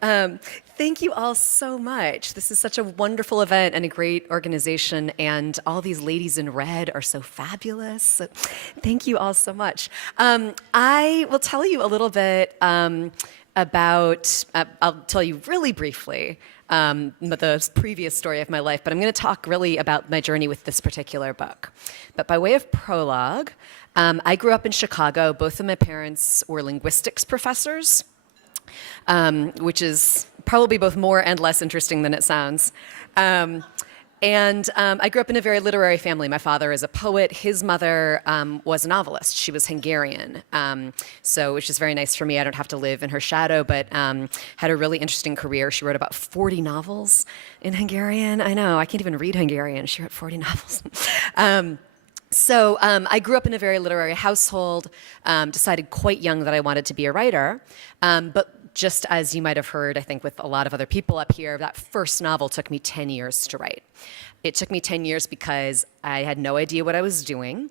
Thank you all so much. This is such a wonderful event and a great organization, and all these ladies in red are so fabulous. So thank you all so much. I will tell you a little bit I'll tell you really briefly the previous story of my life, but I'm going to talk really about my journey with this particular book. But by way of prologue, I grew up in Chicago. Both of my parents were linguistics professors, which is probably both more and less interesting than it sounds. I grew up in a very literary family. My father is a poet. His mother was a novelist. She was Hungarian, which is very nice for me. I don't have to live in her shadow, but had a really interesting career. She wrote about 40 novels in Hungarian. I know, I can't even read Hungarian. She wrote 40 novels. I grew up in a very literary household, decided quite young that I wanted to be a writer, but just as you might have heard, I think, with a lot of other people up here, that first novel took me 10 years to write. It took me 10 years because I had no idea what I was doing,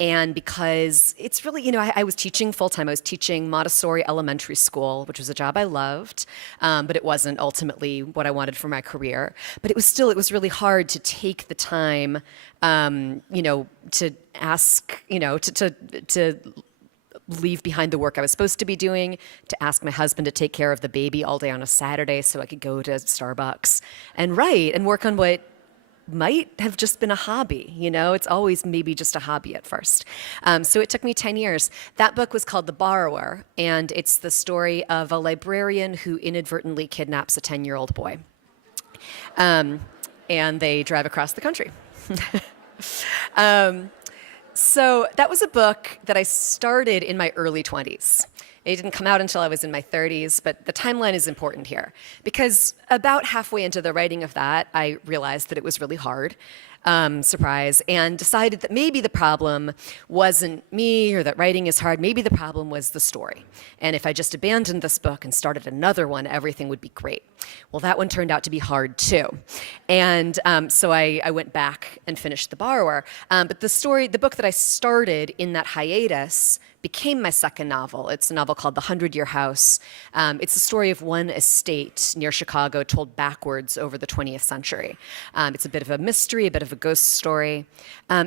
and because it's really, I was teaching full-time. I was teaching Montessori elementary school, which was a job I loved, but it wasn't ultimately what I wanted for my career. But it was really hard to take the time, to ask, to leave behind the work I was supposed to be doing, to ask my husband to take care of the baby all day on a Saturday so I could go to Starbucks and write and work on what might have just been a hobby. It's always maybe just a hobby at first. So it took me 10 years. That book was called The Borrower, and it's the story of a librarian who inadvertently kidnaps a 10-year-old boy. And they drive across the country. So that was a book that I started in my early 20s. It didn't come out until I was in my 30s, but the timeline is important here because about halfway into the writing of that, I realized that it was really hard. Surprise, and decided that maybe the problem wasn't me or that writing is hard. Maybe the problem was the story. And if I just abandoned this book and started another one, everything would be great. Well, that one turned out to be hard too. And so I went back and finished The Borrower. But the book that I started in that hiatus became my second novel. It's a novel called The 100-Year House. It's the story of one estate near Chicago told backwards over the 20th century. It's a bit of a mystery, a bit of a ghost story.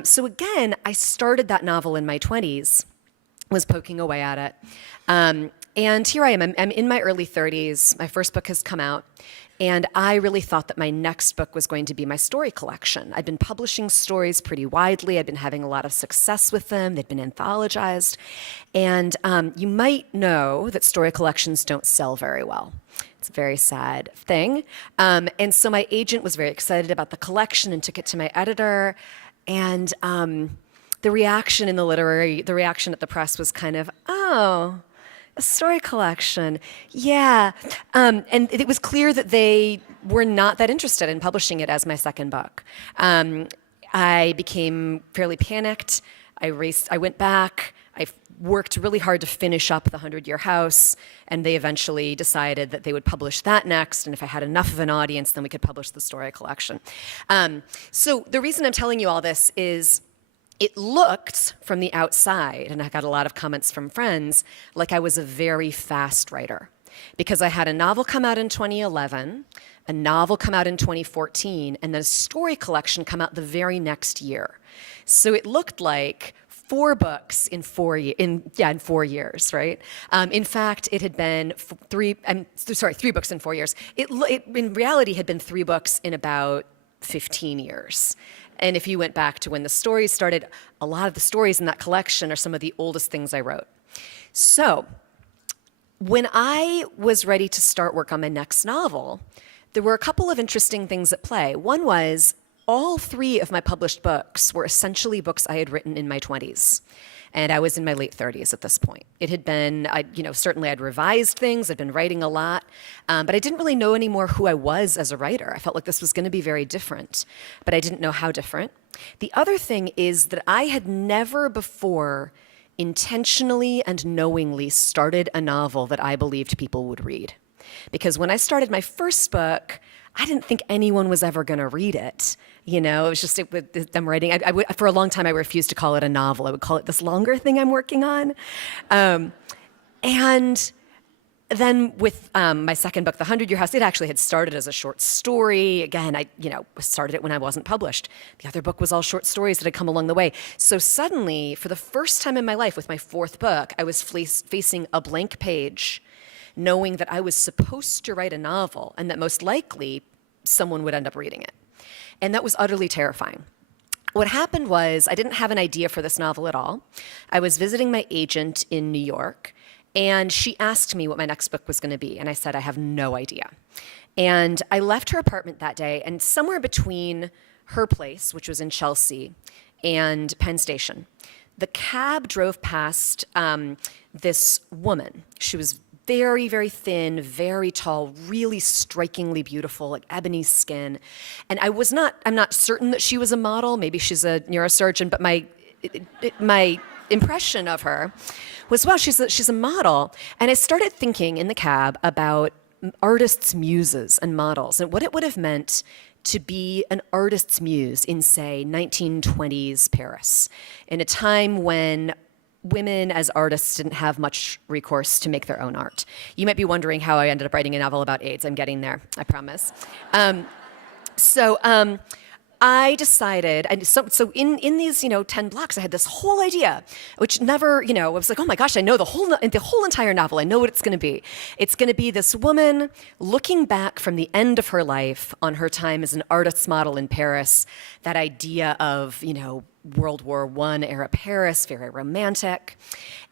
So again, I started that novel in my 20s, was poking away at it. And here I am. I'm in my early 30s. My first book has come out. And I really thought that my next book was going to be my story collection. I'd been publishing stories pretty widely. I'd been having a lot of success with them. They'd been anthologized. And you might know that story collections don't sell very well. It's a very sad thing. And so my agent was very excited about the collection and took it to my editor. And the reaction at the press was kind of, oh, a story collection. Yeah. And it was clear that they were not that interested in publishing it as my second book. I became fairly panicked. I went back. I worked really hard to finish up The 100-Year House, and they eventually decided that they would publish that next, and if I had enough of an audience, then we could publish the story collection. So the reason I'm telling you all this is it looked from the outside, and I got a lot of comments from friends, like I was a very fast writer. Because I had a novel come out in 2011, a novel come out in 2014, and then a story collection come out the very next year. So it looked like 4 books in 4 years, right? In fact, it had been 3 books in 4 years. It in reality had been 3 books in about 15 years. And if you went back to when the stories started, a lot of the stories in that collection are some of the oldest things I wrote. So when I was ready to start work on my next novel, there were a couple of interesting things at play. One was all 3 of my published books were essentially books I had written in my 20s. And I was in my late 30s at this point. It had been, certainly I'd revised things, I'd been writing a lot, but I didn't really know anymore who I was as a writer. I felt like this was going to be very different, but I didn't know how different. The other thing is that I had never before intentionally and knowingly started a novel that I believed people would read. Because when I started my first book, I didn't think anyone was ever going to read it. It was just I'm writing. For a long time, I refused to call it a novel. I would call it this longer thing I'm working on. And then with my second book, The 100-Year House, it actually had started as a short story. Again, I started it when I wasn't published. The other book was all short stories that had come along the way. So suddenly, for the first time in my life with my fourth book, I was facing a blank page, knowing that I was supposed to write a novel and that most likely someone would end up reading it. And that was utterly terrifying. What happened was I didn't have an idea for this novel at all. I was visiting my agent in New York, and she asked me what my next book was going to be. And I said, I have no idea. And I left her apartment that day, and somewhere between her place, which was in Chelsea, and Penn Station, the cab drove past this woman. She was very, very thin, very tall, really strikingly beautiful, like ebony skin. And I'm not certain that she was a model. Maybe she's a neurosurgeon, but my impression of her was, wow, she's a model. And I started thinking in the cab about artists' muses and models and what it would have meant to be an artist's muse in, say, 1920s Paris, in a time when women as artists didn't have much recourse to make their own art. You might be wondering how I ended up writing a novel about AIDS. I'm getting there, I promise. I decided, and so in these 10 blocks, I had this whole idea, which never, I was like, oh my gosh, I know the whole entire novel. I know what it's going to be. It's going to be this woman looking back from the end of her life on her time as an artist's model in Paris, that idea of, World War I era Paris, very romantic.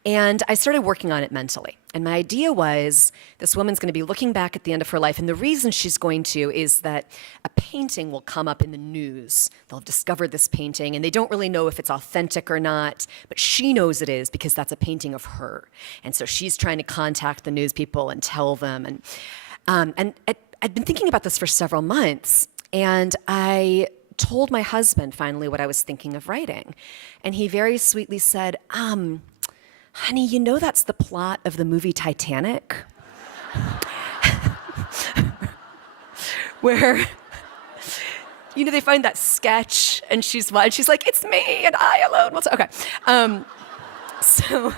And I started working on it mentally. And my idea was this woman's going to be looking back at the end of her life. And the reason she's going to is that a painting will come up in the news. They'll have discovered this painting, and they don't really know if it's authentic or not, but she knows it is because that's a painting of her. And so she's trying to contact the news people and tell them. And I'd been thinking about this for several months, and I told my husband finally what I was thinking of writing. And he very sweetly said, honey, that's the plot of the movie Titanic? Where, they find that sketch and she's like, it's me and I alone. Okay. So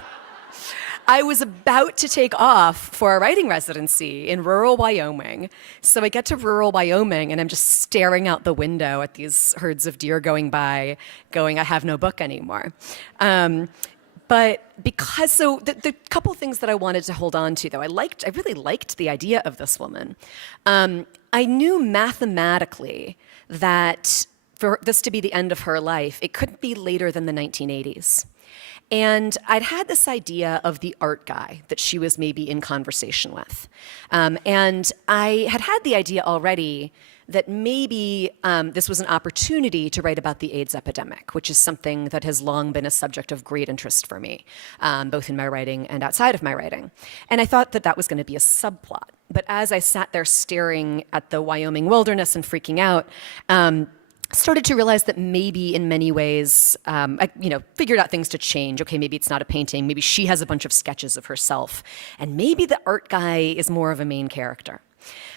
I was about to take off for a writing residency in rural Wyoming. So I get to rural Wyoming and I'm just staring out the window at these herds of deer going by, going, I have no book anymore. But the couple things that I wanted to hold on to, though, I really liked the idea of this woman. I knew mathematically that for this to be the end of her life, it couldn't be later than the 1980s. And I'd had this idea of the art guy that she was maybe in conversation with. And I had the idea already that maybe this was an opportunity to write about the AIDS epidemic, which is something that has long been a subject of great interest for me, both in my writing and outside of my writing. And I thought that was going to be a subplot. But as I sat there staring at the Wyoming wilderness and freaking out, started to realize that maybe in many ways, I figured out things to change. Okay, maybe it's not a painting. Maybe she has a bunch of sketches of herself. And maybe the art guy is more of a main character.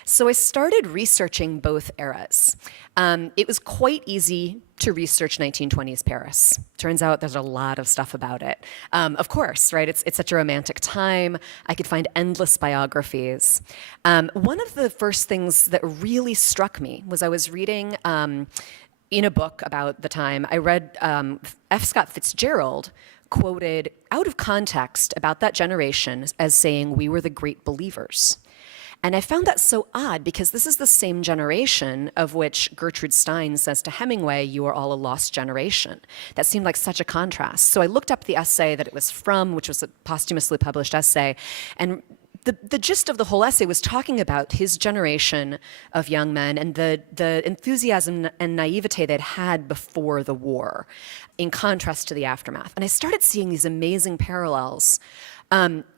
So I started researching both eras. It was quite easy to research 1920s Paris. Turns out there's a lot of stuff about it. Of course, right? It's such a romantic time. I could find endless biographies. One of the first things that really struck me was I was reading in a book about the time, I read F. Scott Fitzgerald quoted out of context about that generation as saying, we were the great believers. And I found that so odd because this is the same generation of which Gertrude Stein says to Hemingway, you are all a lost generation. That seemed like such a contrast. So I looked up the essay that it was from, which was a posthumously published essay, and the gist of the whole essay was talking about his generation of young men and the enthusiasm and naivete they'd had before the war, in contrast to the aftermath. And I started seeing these amazing parallels.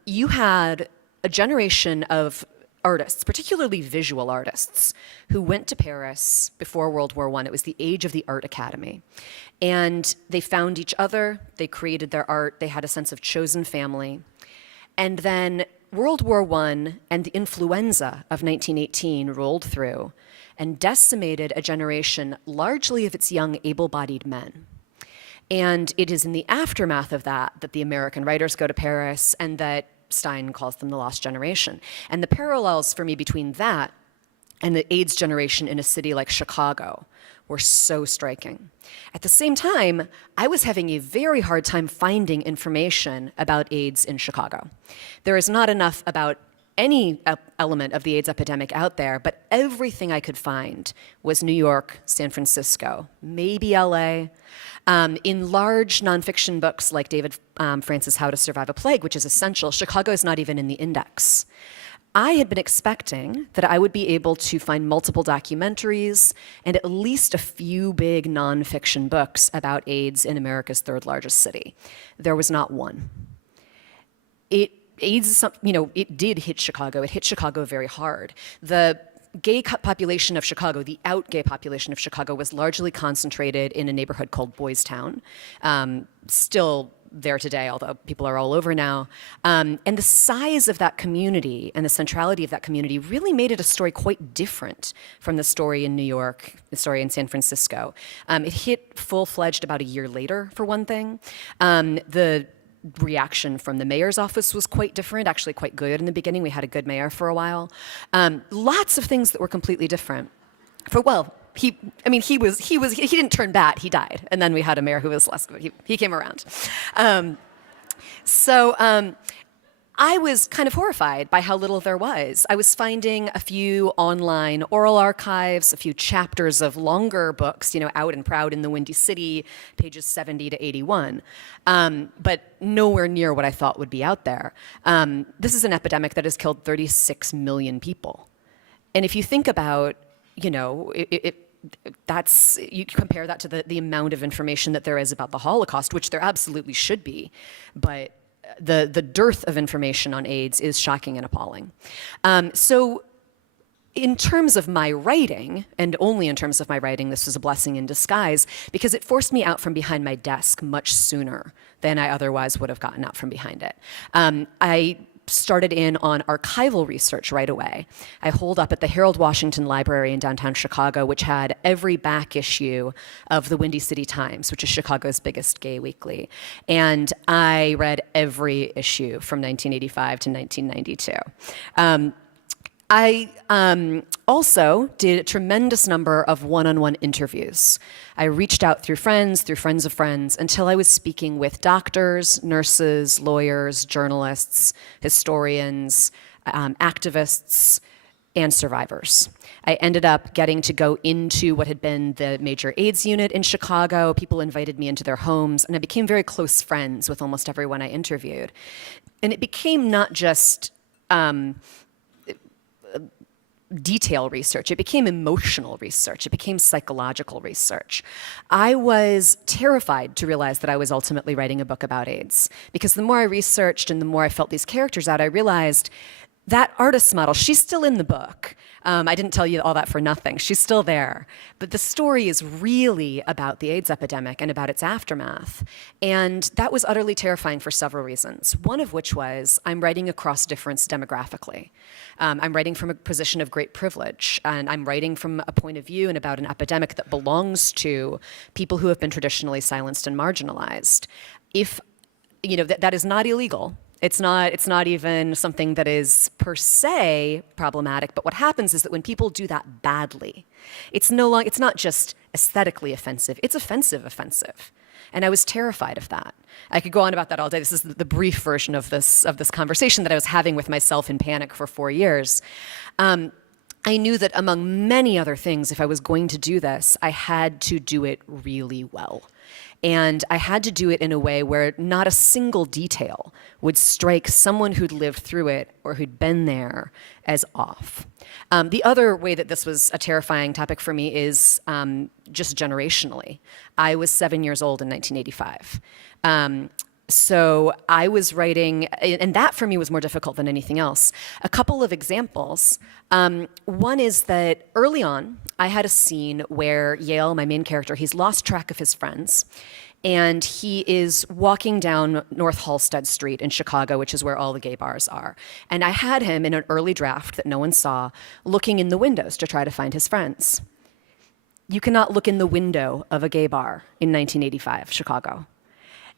You had a generation of artists, particularly visual artists, who went to Paris before World War I. It was the age of the Art Academy. And they found each other, they created their art, they had a sense of chosen family. And then World War I and the influenza of 1918 rolled through and decimated a generation largely of its young, able-bodied men. And it is in the aftermath of that that the American writers go to Paris and that Stein calls them the lost generation. And the parallels for me between that and the AIDS generation in a city like Chicago were so striking. At the same time, I was having a very hard time finding information about AIDS in Chicago. There is not enough about any element of the AIDS epidemic out there, but everything I could find was New York, San Francisco, maybe LA. In large nonfiction books like David Francis' How to Survive a Plague, which is essential, Chicago is not even in the index. I had been expecting that I would be able to find multiple documentaries and at least a few big nonfiction books about AIDS in America's third largest city. There was not one. AIDS, it did hit Chicago. It hit Chicago very hard. The gay population of Chicago, the out gay population of Chicago, was largely concentrated in a neighborhood called Boys Town. Still there today, although people are all over now. And the size of that community and the centrality of that community really made it a story quite different from the story in New York, the story in San Francisco. It hit full-fledged about a year later, for one thing. The reaction from the mayor's office was quite different, actually quite good in the beginning. We had a good mayor for a while. Lots of things that were completely different. He didn't turn bad, he died. And then we had a mayor who was less good. He came around. I was kind of horrified by how little there was. I was finding a few online oral archives, a few chapters of longer books, Out and Proud in the Windy City, pages 70 to 81, but nowhere near what I thought would be out there. This is an epidemic that has killed 36 million people. And if you think about, you compare that to the amount of information that there is about the Holocaust, which there absolutely should be, but the dearth of information on AIDS is shocking and appalling. So in terms of my writing, and only in terms of my writing, this was a blessing in disguise, because it forced me out from behind my desk much sooner than I otherwise would have gotten out from behind it. I started in on archival research right away. I holed up at the Harold Washington Library in downtown Chicago, which had every back issue of the Windy City Times, which is Chicago's biggest gay weekly. And I read every issue from 1985 to 1992. I also did a tremendous number of one-on-one interviews. I reached out through friends of friends, until I was speaking with doctors, nurses, lawyers, journalists, historians, activists, and survivors. I ended up getting to go into what had been the major AIDS unit in Chicago. People invited me into their homes, and I became very close friends with almost everyone I interviewed. And it became not just detail research. It became emotional research. It became psychological research. I was terrified to realize that I was ultimately writing a book about AIDS, because the more I researched and the more I felt these characters out, I realized that artist model, she's still in the book. I didn't tell you all that for nothing. She's still there. But the story is really about the AIDS epidemic and about its aftermath. And that was utterly terrifying for several reasons. One of which was I'm writing across difference demographically. I'm writing from a position of great privilege. And I'm writing from a point of view and about an epidemic that belongs to people who have been traditionally silenced and marginalized. If, that is not illegal. It's not even something that is per se problematic, but what happens is that when people do that badly, it's not just aesthetically offensive, it's offensive. And I was terrified of that. I could go on about that all day. This is the brief version of this conversation that I was having with myself in panic for 4 years. I knew that among many other things, if I was going to do this, I had to do it really well. And I had to do it in a way where not a single detail would strike someone who'd lived through it or who'd been there as off. The other way that this was a terrifying topic for me is just generationally. I was 7 years old in 1985. So I was writing, and that for me was more difficult than anything else. A couple of examples. One is that early on, I had a scene where Yale, my main character, he's lost track of his friends, and he is walking down North Halsted Street in Chicago, which is where all the gay bars are. And I had him in an early draft that no one saw, looking in the windows to try to find his friends. You cannot look in the window of a gay bar in 1985 Chicago.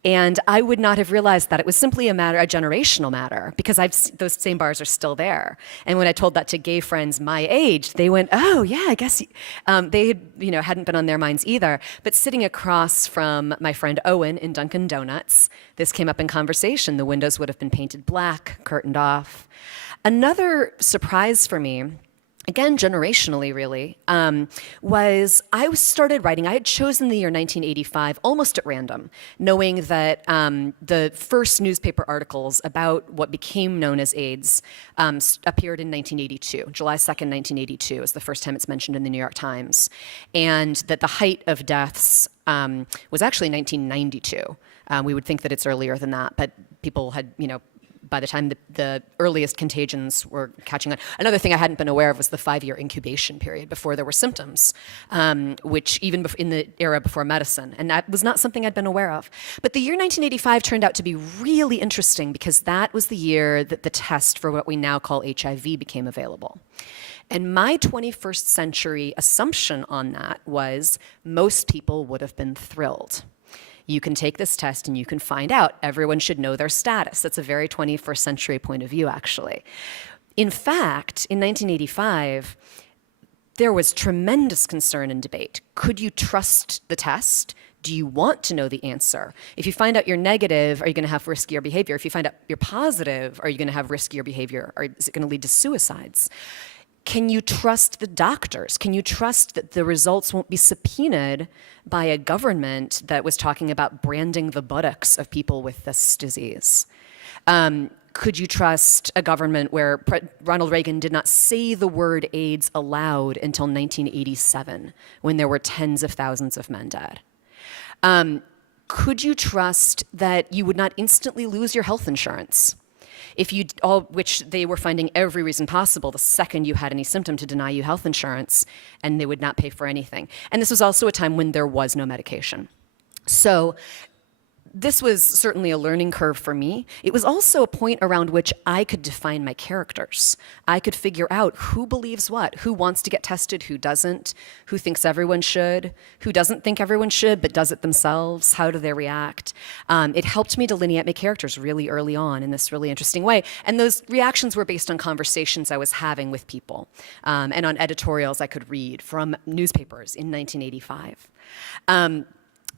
And I would not have realized that it was simply a generational matter, because those same bars are still there. And when I told that to gay friends my age, they went, "Oh, yeah, I guess." They hadn't been on their minds either. But sitting across from my friend Owen in Dunkin' Donuts, this came up in conversation. The windows would have been painted black, curtained off. Another surprise for me, again, generationally, really, was I started writing. I had chosen the year 1985 almost at random, knowing that the first newspaper articles about what became known as AIDS appeared in 1982. July 2nd, 1982 is the first time it's mentioned in the New York Times. And that the height of deaths was actually 1992. We would think that it's earlier than that, but people had, by the time the earliest contagions were catching on. Another thing I hadn't been aware of was the 5-year incubation period before there were symptoms, which even in the era before medicine, and that was not something I'd been aware of. But the year 1985 turned out to be really interesting, because that was the year that the test for what we now call HIV became available. And my 21st century assumption on that was most people would have been thrilled. You can take this test and you can find out. Everyone should know their status. That's a very 21st century point of view, actually. In fact, in 1985, there was tremendous concern and debate. Could you trust the test? Do you want to know the answer? If you find out you're negative, are you going to have riskier behavior? If you find out you're positive, are you going to have riskier behavior? Or is it going to lead to suicides? Can you trust the doctors? Can you trust that the results won't be subpoenaed by a government that was talking about branding the buttocks of people with this disease? Could you trust a government where Ronald Reagan did not say the word AIDS aloud until 1987, when there were tens of thousands of men dead? Could you trust that you would not instantly lose your health insurance? Which they were finding every reason possible the second you had any symptom to deny you health insurance, and they would not pay for anything. And this was also a time when there was no medication. So this was certainly a learning curve for me. It was also a point around which I could define my characters. I could figure out who believes what, who wants to get tested, who doesn't, who thinks everyone should, who doesn't think everyone should but does it themselves, how do they react. It helped me delineate my characters really early on in this really interesting way. And those reactions were based on conversations I was having with people and on editorials I could read from newspapers in 1985.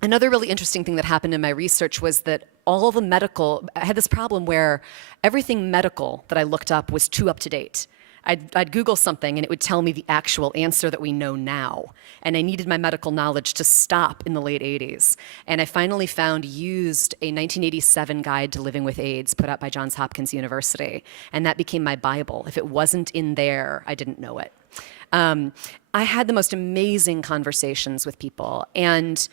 Another really interesting thing that happened in my research was that I had this problem where everything medical that I looked up was too up to date. I'd Google something and it would tell me the actual answer that we know now. And I needed my medical knowledge to stop in the late 80s. And I finally used a 1987 guide to living with AIDS put out by Johns Hopkins University. And that became my Bible. If it wasn't in there, I didn't know it. I had the most amazing conversations with people. And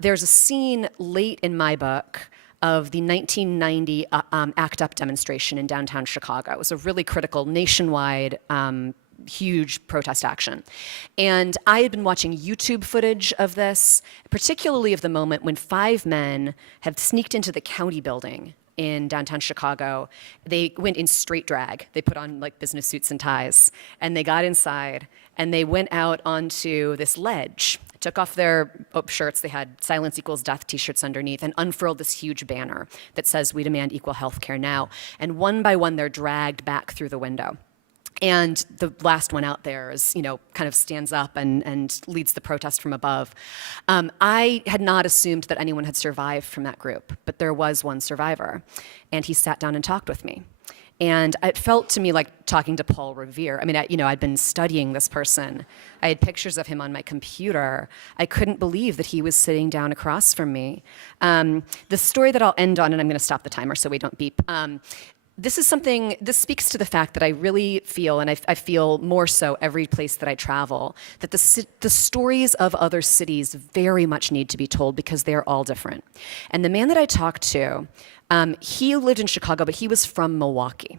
there's a scene late in my book of the 1990 ACT UP demonstration in downtown Chicago. It was a really critical nationwide huge protest action. And I had been watching YouTube footage of this, particularly of the moment when 5 men have sneaked into the county building in downtown Chicago. They went in straight drag. They put on business suits and ties, and they got inside and they went out onto this ledge, took off their shirts. They had "Silence Equals Death" t-shirts underneath, and unfurled this huge banner that says, "We demand equal health care now." And one by one, they're dragged back through the window. And the last one out there is, kind of stands up and leads the protest from above. I had not assumed that anyone had survived from that group, but there was one survivor. And he sat down and talked with me. And it felt to me like talking to Paul Revere. I mean, I'd been studying this person. I had pictures of him on my computer. I couldn't believe that he was sitting down across from me. The story that I'll end on, and I'm going to stop the timer so we don't beep. This speaks to the fact that I really feel, and I feel more so every place that I travel, that the stories of other cities very much need to be told because they're all different. And the man that I talked to, he lived in Chicago, but he was from Milwaukee.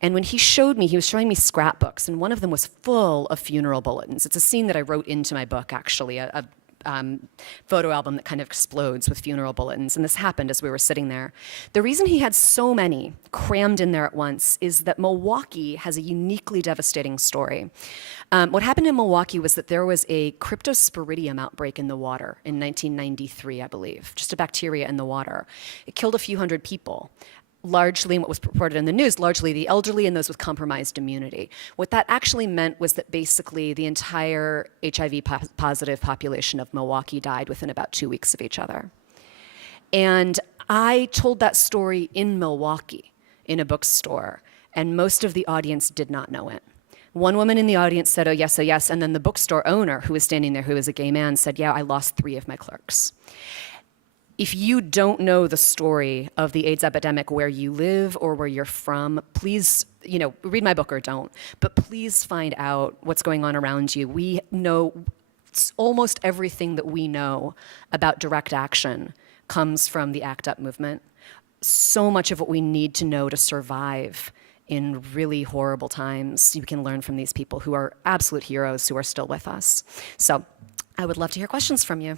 And when he was showing me scrapbooks, and one of them was full of funeral bulletins. It's a scene that I wrote into my book, actually, a photo album that kind of explodes with funeral bulletins. And this happened as we were sitting there. The reason he had so many crammed in there at once is that Milwaukee has a uniquely devastating story. What happened in Milwaukee was that there was a cryptosporidium outbreak in the water in 1993, I believe, just a bacteria in the water. It killed a few hundred people. Largely, what was reported in the news, largely the elderly and those with compromised immunity. What that actually meant was that basically the entire HIV positive population of Milwaukee died within about 2 weeks of each other. And I told that story in Milwaukee in a bookstore, and most of the audience did not know it. One woman in the audience said, oh yes, and then the bookstore owner who was standing there, who was a gay man, said, yeah, I lost 3 of my clerks. If you don't know the story of the AIDS epidemic where you live or where you're from, please, read my book or don't, but please find out what's going on around you. We know almost everything that we know about direct action comes from the ACT UP movement. So much of what we need to know to survive in really horrible times, you can learn from these people who are absolute heroes who are still with us. So I would love to hear questions from you.